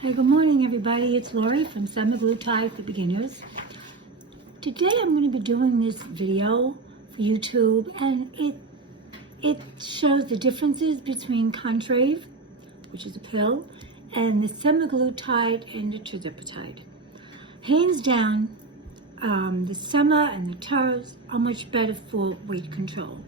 Hey, good morning, everybody. It's Lori from Semaglutide for Beginners. Today, I'm going to be doing this video for YouTube, and it shows the differences between Contrave, which is a pill, and the semaglutide and the tirzepatide. Hands down, the Sema and the Terz are much better for weight control.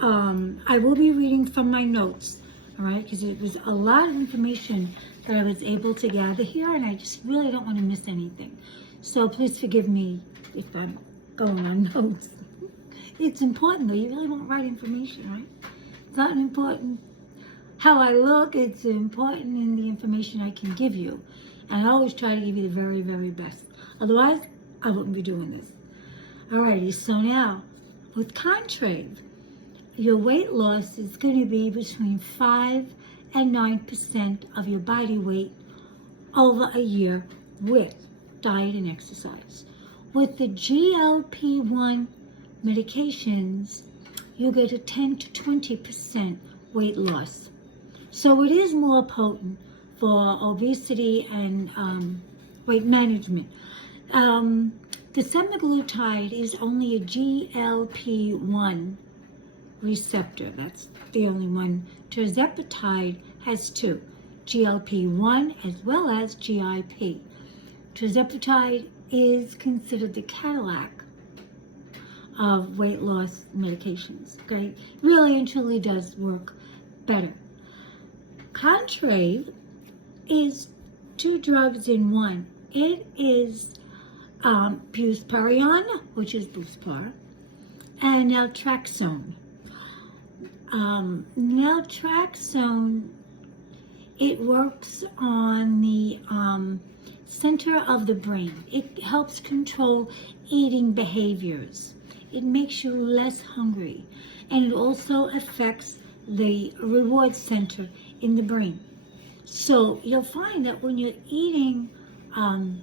I will be reading from my notes, all right, because it was a lot of information that I was able to gather here, and I just really don't want to miss anything. So please forgive me if I'm going on notes. It's important, though. You really want right information, right? It's not important how I look. It's important in the information I can give you. And I always try to give you the very, very best. Otherwise, I wouldn't be doing this. Alrighty, so now, with Contrave, your weight loss is going to be between 5 and 9% of your body weight over a year with diet and exercise. With the GLP-1 medications, you get a 10 to 20% weight loss. So it is more potent for obesity and weight management. The semaglutide is only a GLP-1 receptor. That's the only one. Tirzepatide has two, GLP-1 as well as GIP. Tirzepatide is considered the Cadillac of weight loss medications. Okay, really and truly does work better. Contrave is two drugs in one. It is buspirion, which is Buspar, and naltrexone. Naltrexone, it works on the center of the brain. It helps control eating behaviors. It makes you less hungry, and it also affects the reward center in the brain. So you'll find that when you're eating high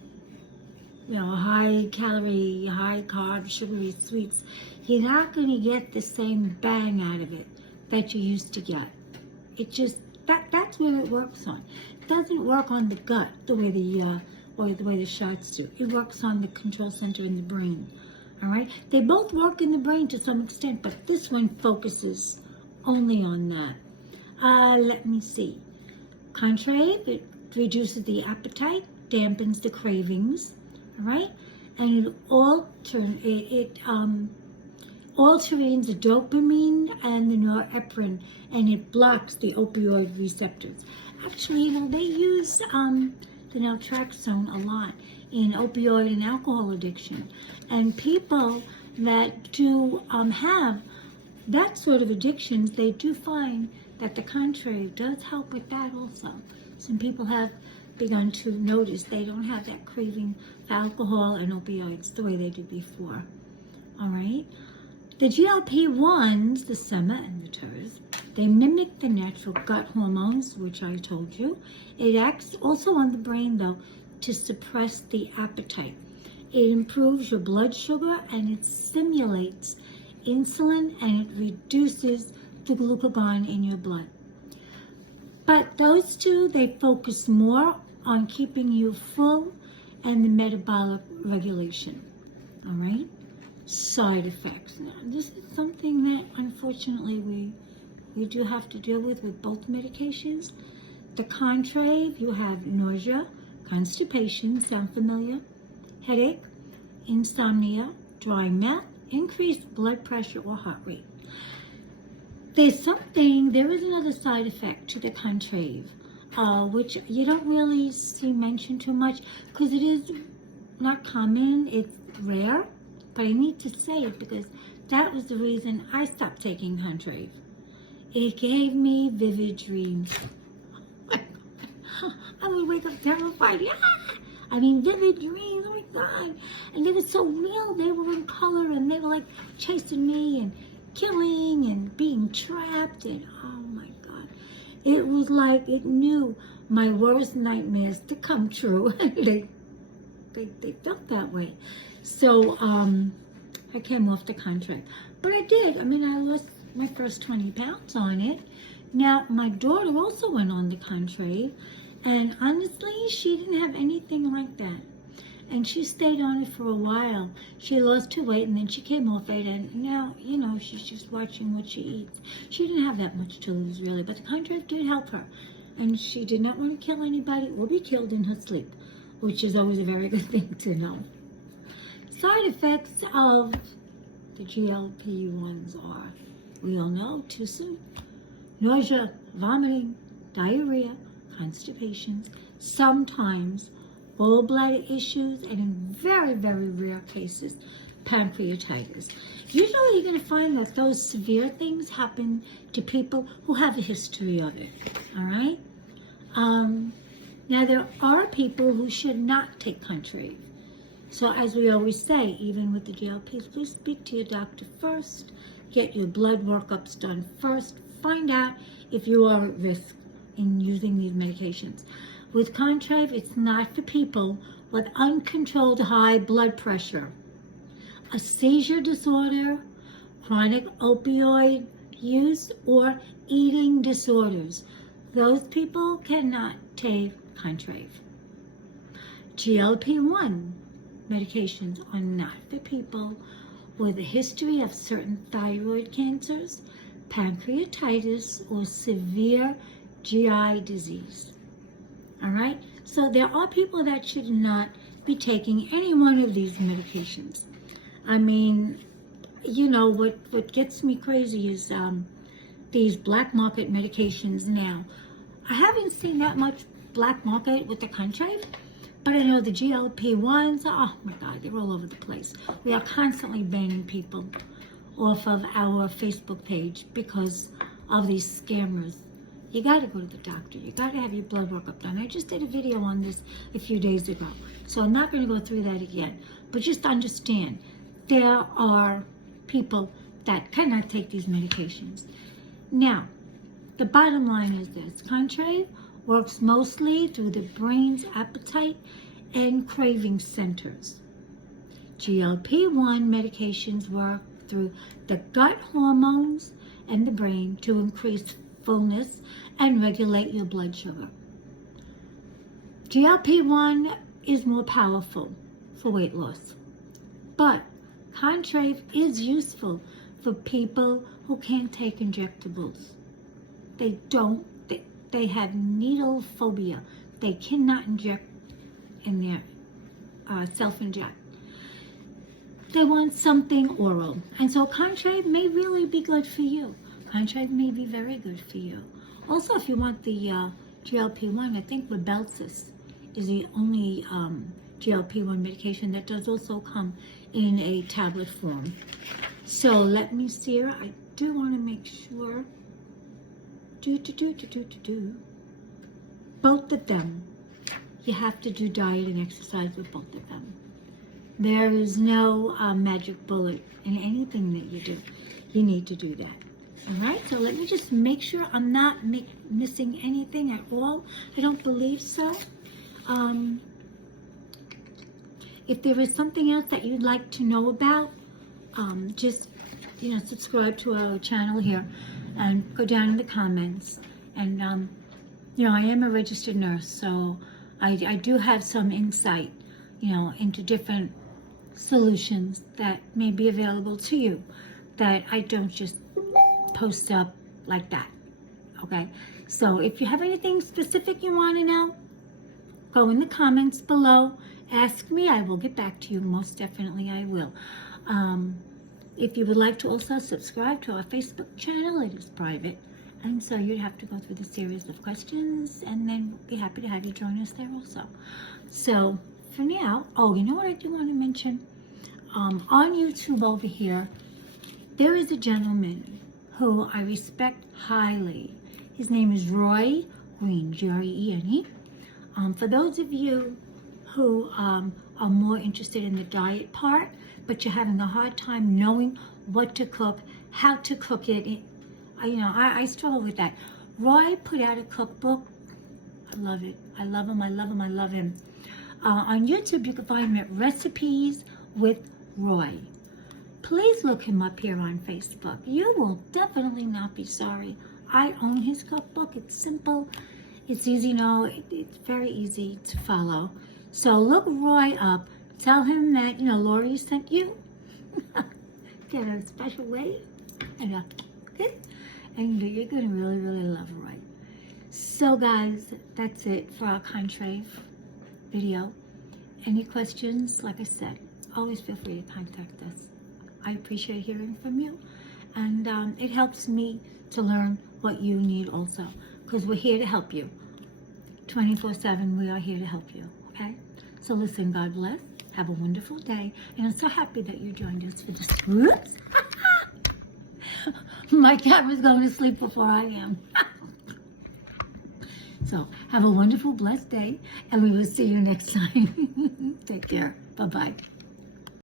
calorie, high carb, sugary sweets, you're not going to get the same bang out of it that you used to get. It just, that's where it works on. It doesn't work on the gut the way the shots do. It works on the control center in the brain. All right? They both work in the brain to some extent, but this one focuses only on that. Let me see. Contrave, it reduces the appetite, dampens the cravings, all right? And it alters the dopamine and the norepinephrine, and it blocks the opioid receptors. Actually, they use the naltrexone a lot in opioid and alcohol addiction. And people that do have that sort of addictions, they do find that the Contrave does help with that also. Some people have begun to notice they don't have that craving for alcohol and opioids the way they did before. All right? The GLP-1s, the Sema and the Terz, they mimic the natural gut hormones, which I told you. It acts also on the brain, though, to suppress the appetite. It improves your blood sugar, and it stimulates insulin, and it reduces the glucagon in your blood. But those two, they focus more on keeping you full and the metabolic regulation. All right? Side effects. Now, this is something that unfortunately we do have to deal with both medications. The Contrave, you have nausea, constipation, sound familiar? Headache, insomnia, dry mouth, increased blood pressure or heart rate. There is another side effect to the Contrave, which you don't really see mentioned too much because it is not common, it's rare, but I need to say it because that was the reason I stopped taking Contrave. It gave me vivid dreams. I would wake up terrified. Vivid dreams, oh my God. And they were so real, they were in color, and they were like chasing me and killing and being trapped, and oh my God, it was like it knew my worst nightmares to come true. they felt that way. So I came off the Contrave, but I did. I lost my first 20 pounds on it. Now my daughter also went on the Contrave, And honestly, she didn't have anything like that. And she stayed on it for a while. She lost her weight and then she came off it, and now, she's just watching what she eats. She didn't have that much to lose, really, but the contract did help her. And she did not want to kill anybody or be killed in her sleep, which is always a very good thing to know. Side effects of the GLP-1s are, we all know, too soon: nausea, vomiting, diarrhea, constipations, sometimes gallbladder issues, and in very, very rare cases, pancreatitis. Usually you're going to find that those severe things happen to people who have a history of it, all right? Now, there are people who should not take Contrave. So as we always say, even with the GLPs, please speak to your doctor first. Get your blood workups done first. Find out if you are at risk in using these medications. With Contrave, it's not for people with uncontrolled high blood pressure, a seizure disorder, chronic opioid use, or eating disorders. Those people cannot take Contrave. GLP-1 medications are not for people with a history of certain thyroid cancers, pancreatitis, or severe GI disease. All right? So there are people that should not be taking any one of these medications. I mean, what gets me crazy is these black market medications now. I haven't seen that much black market with the Contrave, but I know the GLP-1s, oh my God, they're all over the place. We are constantly banning people off of our Facebook page because of these scammers. You got to go to the doctor. You got to have your blood workup done. I just did a video on this a few days ago, so I'm not going to go through that again. But just understand, there are people that cannot take these medications. Now, the bottom line is this: Contrave works mostly through the brain's appetite and craving centers. GLP-1 medications work through the gut hormones and the brain to increase fullness and regulate your blood sugar. GLP-1 is more powerful for weight loss, but Contrave is useful for people who can't take injectables. They have needle phobia. They cannot inject in their self-inject. They want something oral, and so Contrave may really be good for you. Contrave may be very good for you. Also, if you want the GLP-1, I think Rybelsus is the only GLP-1 medication that does also come in a tablet form. So let me see here. I do want to make sure. Both of them. You have to do diet and exercise with both of them. There is no magic bullet in anything that you do. You need to do that. All right, so let me just make sure I'm not missing anything at all. I don't believe so. If there is something else that you'd like to know about, just subscribe to our channel here and go down in the comments. And I am a registered nurse, so I do have some insight, into different solutions that may be available to you that I don't just post up like that. Okay, so if you have anything specific you want to know, go in the comments below, ask me. I will get back to you. Most definitely I will. If you would like to also subscribe to our Facebook channel, it is private, and so you'd have to go through the series of questions, and then we'll be happy to have you join us there also. So for now, you know what I do want to mention? On YouTube over here, there is a gentleman who I respect highly. His name is Roy Green, Grene. For those of you who are more interested in the diet part, but you're having a hard time knowing what to cook, how to cook it, I struggle with that. Roy put out a cookbook. I love it. I love him. I love him. I love him. On YouTube, you can find him at Recipes with Roy. Please look him up here on Facebook. You will definitely not be sorry. I own his cookbook. It's simple. It's easy, it's very easy to follow. So look Roy up. Tell him that, Lori sent you. Get a special way. And, and you're going to really, really love Roy. So guys, that's it for our Contrave video. Any questions, like I said, always feel free to contact us. I appreciate hearing from you. And it helps me to learn what you need also. Because we're here to help you. 24/7, we are here to help you. Okay? So listen, God bless. Have a wonderful day. And I'm so happy that you joined us for this. Whoops. My camera's going to sleep before I am. So have a wonderful, blessed day. And we will see you next time. Take care. Bye-bye.